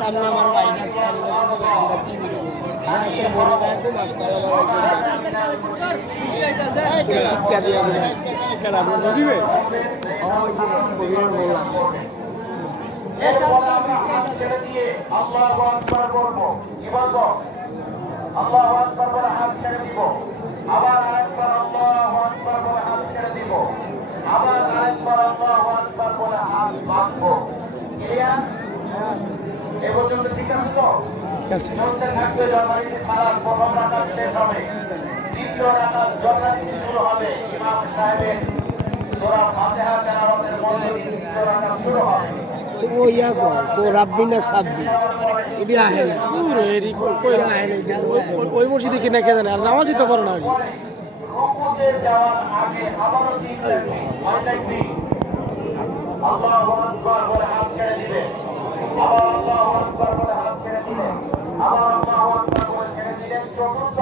সামনে আমার ভাই শিক্ষা দিয়ে দিবে ছেড়ে দিয়ে আল্লাহু আকবার বলবো, কি বলবো? আল্লাহু আকবার বলে হাত ছেড়ে দিব, আবার আরেকবার আল্লাহু আকবার বলে হাত ছেড়ে দিব, আবার আরেকবার আল্লাহু আকবার বলে হাত বাঁধবো। ক্লিয়ার? এ পর্যন্ত ঠিক আছে তো? চলতে থাকবে যথারীতি সালাত। প্রথম রাকাত শেষ হবে, দ্বিতীয় রাকাত যথারীতি শুরু হবে। ইমাম সাহেবের সূরা ফাতিহা তেলাওয়াতের মধ্যে দিয়ে দ্বিতীয় রাকাত শুরু হবে। তো ইয়া কর তো রাব্বি না সাব্বি এটি আহে না ওই মসজিদে কিনা কে জানে আর নামাজই তো করে না রুকুতে যাওয়ার আগে আবারও তিন তাকবীর, আল্লাহু আকবার বলে হাত ছেড়ে দিবেন, আবার আল্লাহু আকবার বলে হাত ছেড়ে দিবেন, আবার আল্লাহু আকবার বলে ছেড়ে দিলেন। চতুর্থ